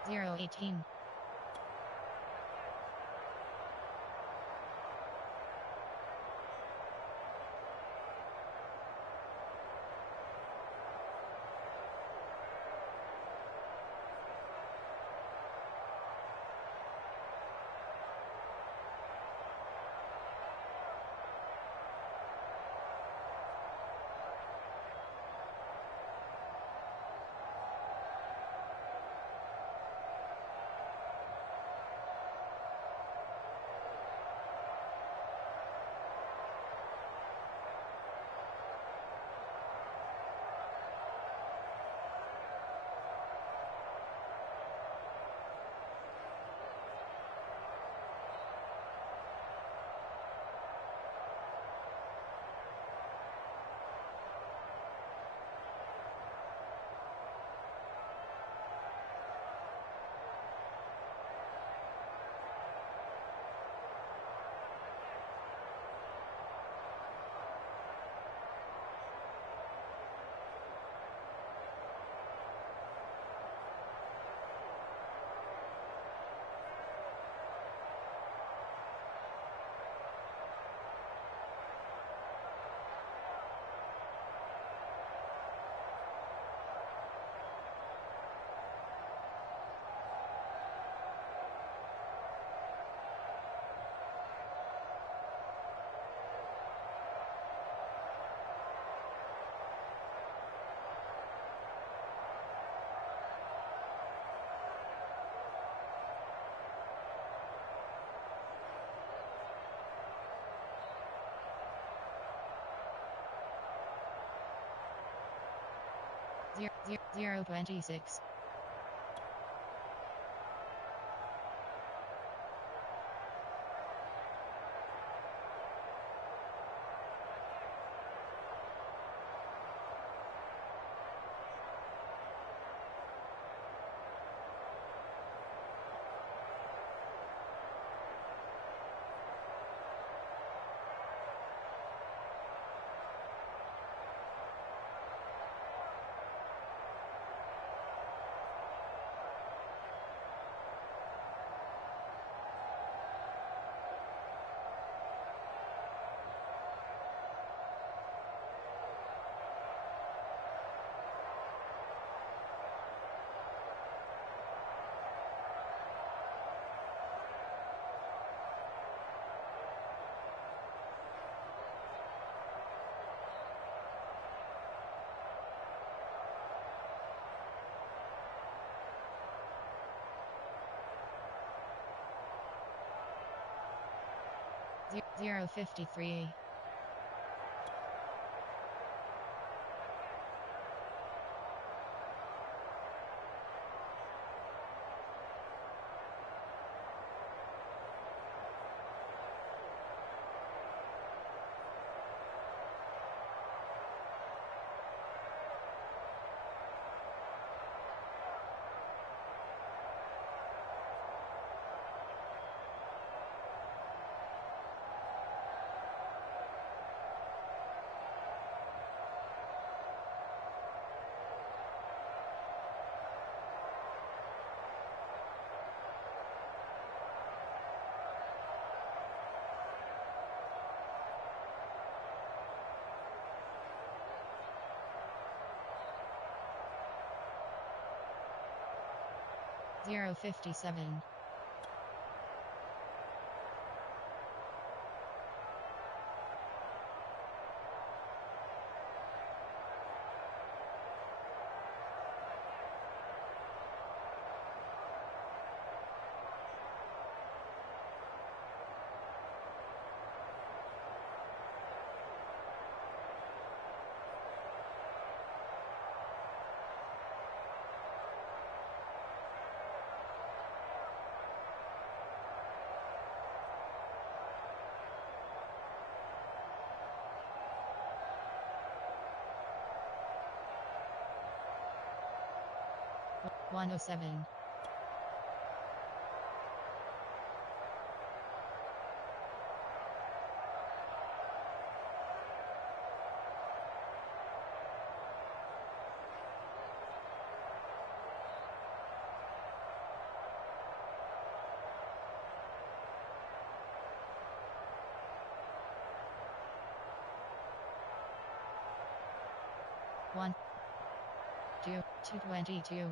Zero 18. Zero 26. Zero 53. 057. One 107. One 222.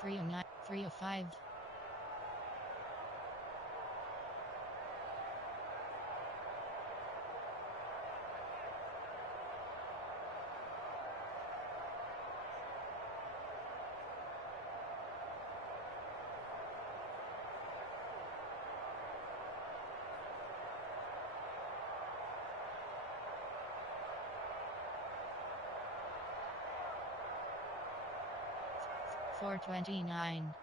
Three of 9, 3 of 5. Four 29.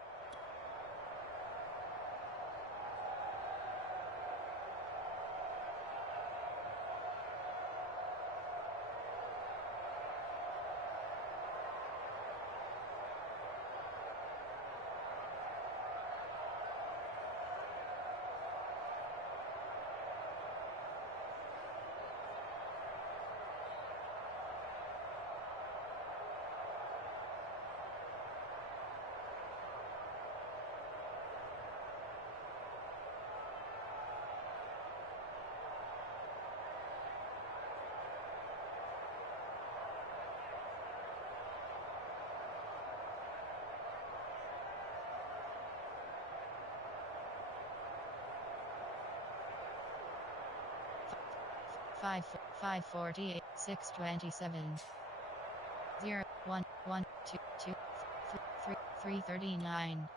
Five 548 627 0 1 1 2 2 3 339.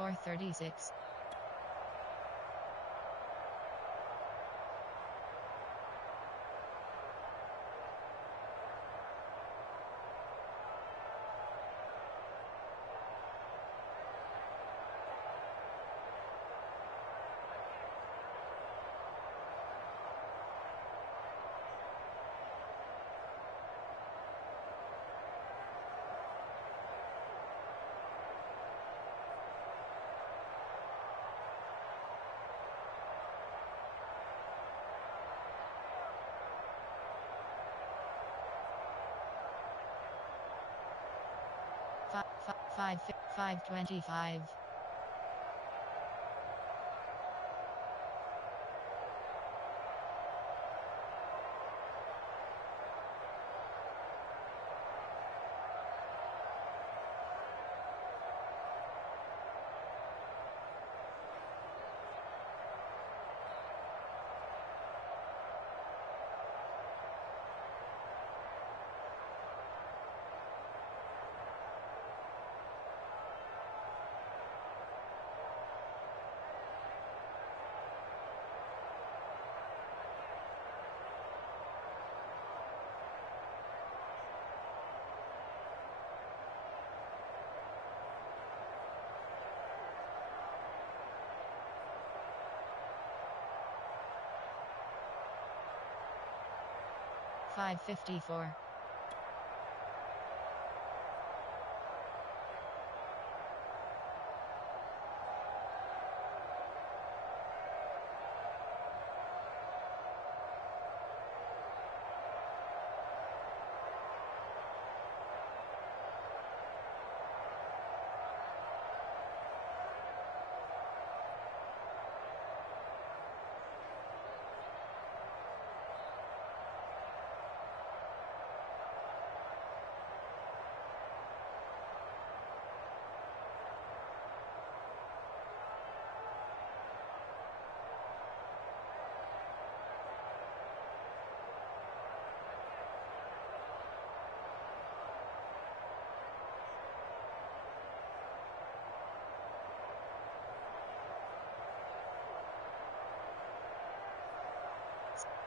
4:36. Five 5:25. Five 54.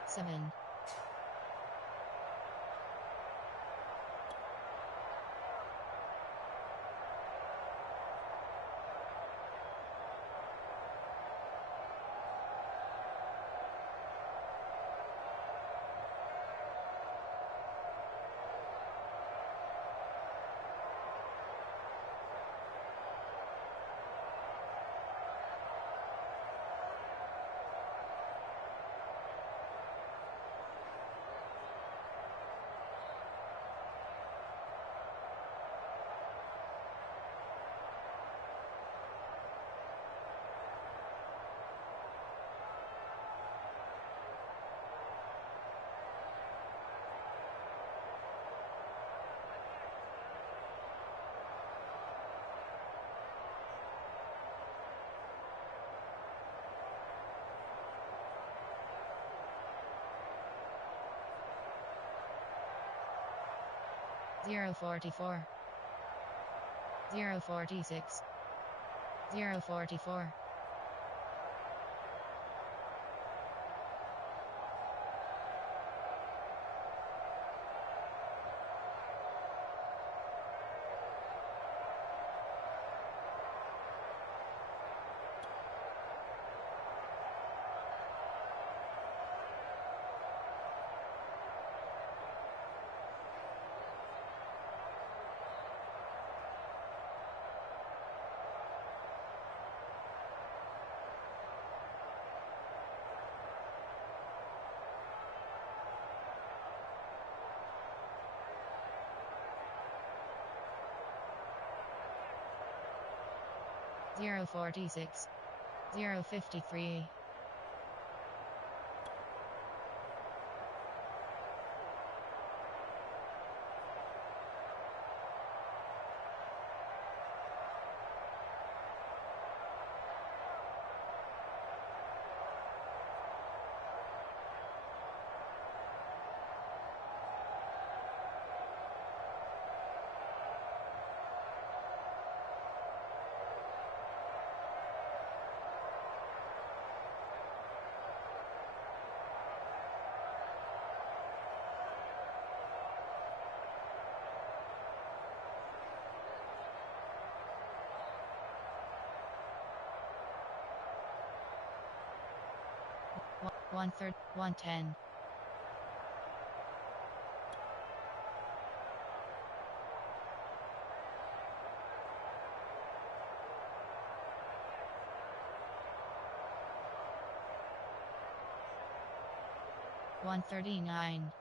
Seven. Zero 44. 046. 044. Zero 46. 053. 110. One 39.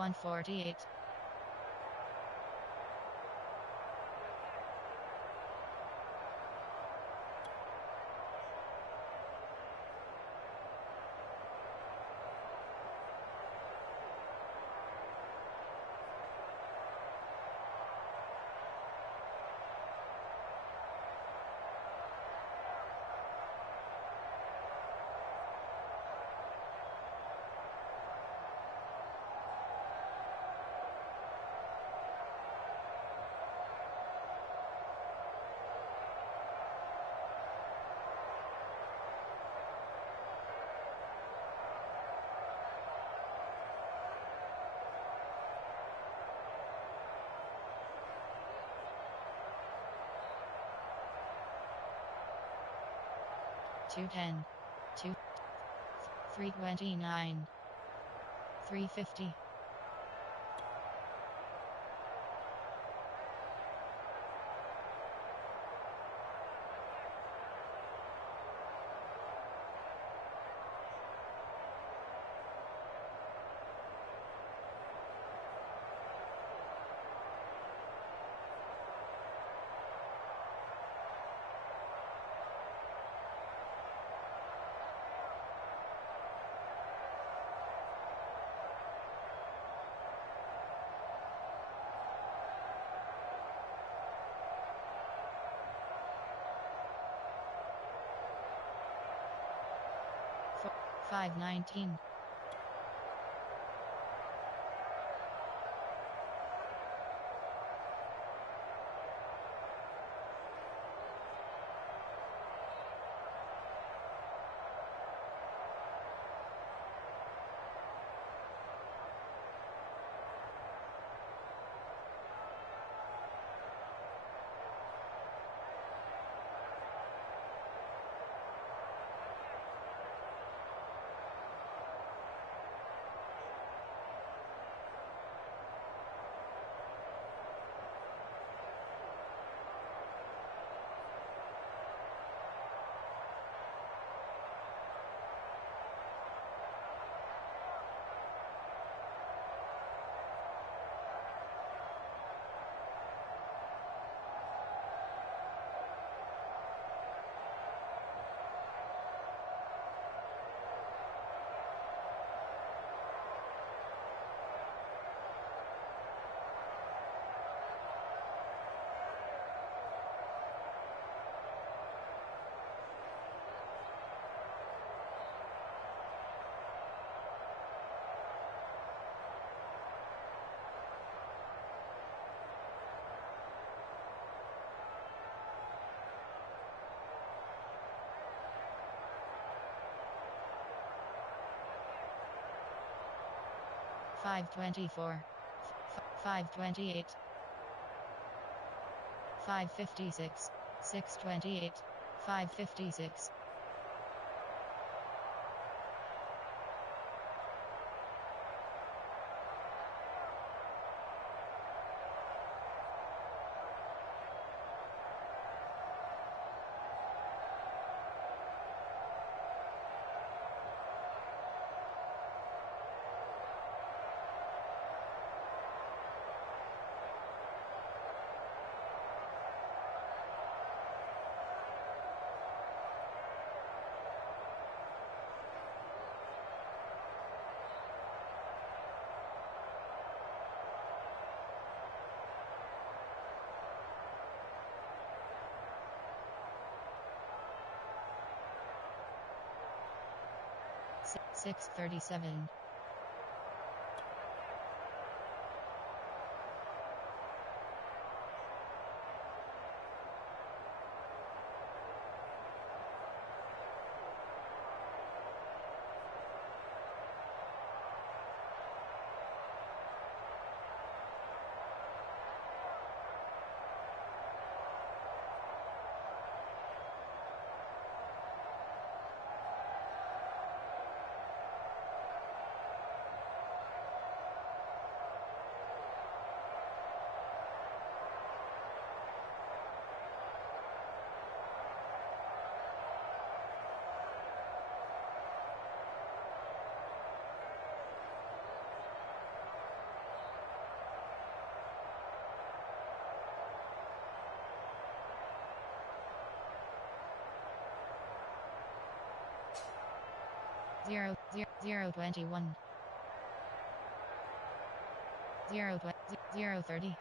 148. 210. 329. 350. 519. 524. 528. 556. 628. 556. 6:37. Zero 21. 0:30.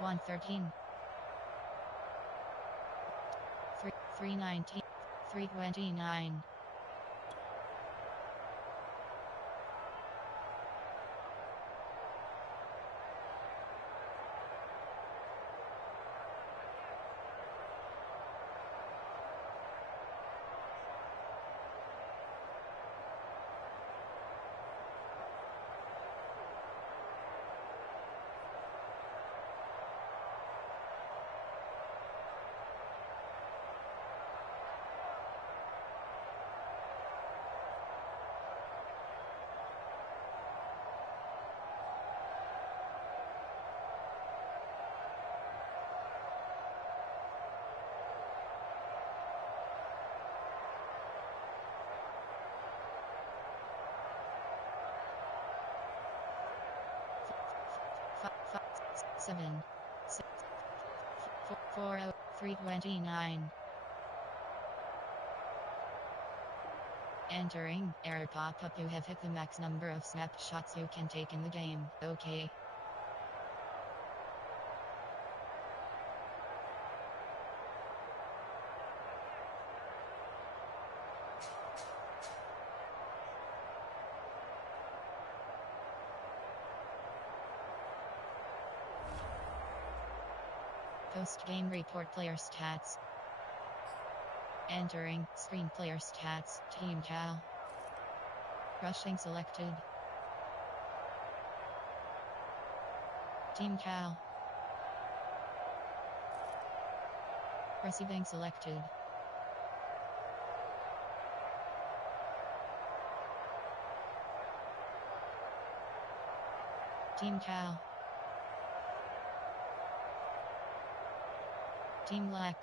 One 13. 319. 329. Seven. 329. Entering error pop-up. You have hit the max number of snapshots you can take in the game. Okay. Post-game report player stats. Entering screen player stats. Team Cal. Rushing selected. Team Cal. Receiving selected. Team Cal. Team Lack.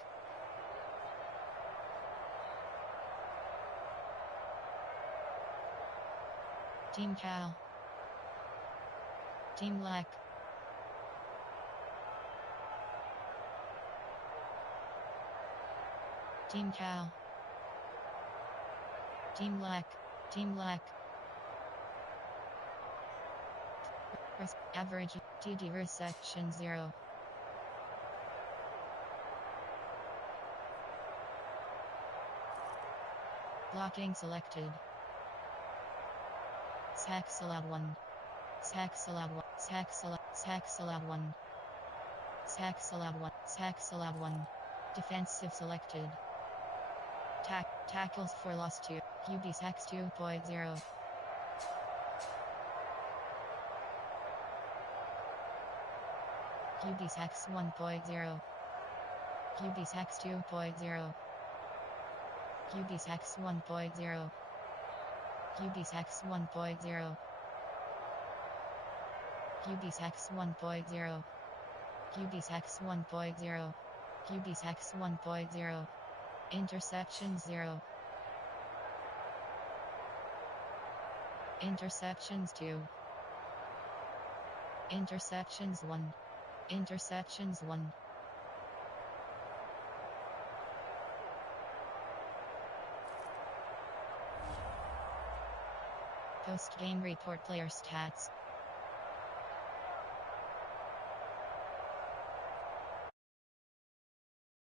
Team Cal. Team Lack. Team Cal. Team Lack. Team Lack. Average TD reception 0. Blocking selected. Sacks allowed 1. Sacks allowed 1. Sacks allowed 1. Sacks allowed 1. Sacks allowed 1. Defensive selected. Tackles for loss 2. QB sacks 2.0. QB sacks 1.0. QB sacks 2.0. QB sacks 1.0. QB sacks 1.0. QB sacks 1.0. QB sacks 1.0. QB sacks 1.0. Interceptions 0. Interceptions 2. Interceptions 1. Interceptions 1. Post-game report player stats.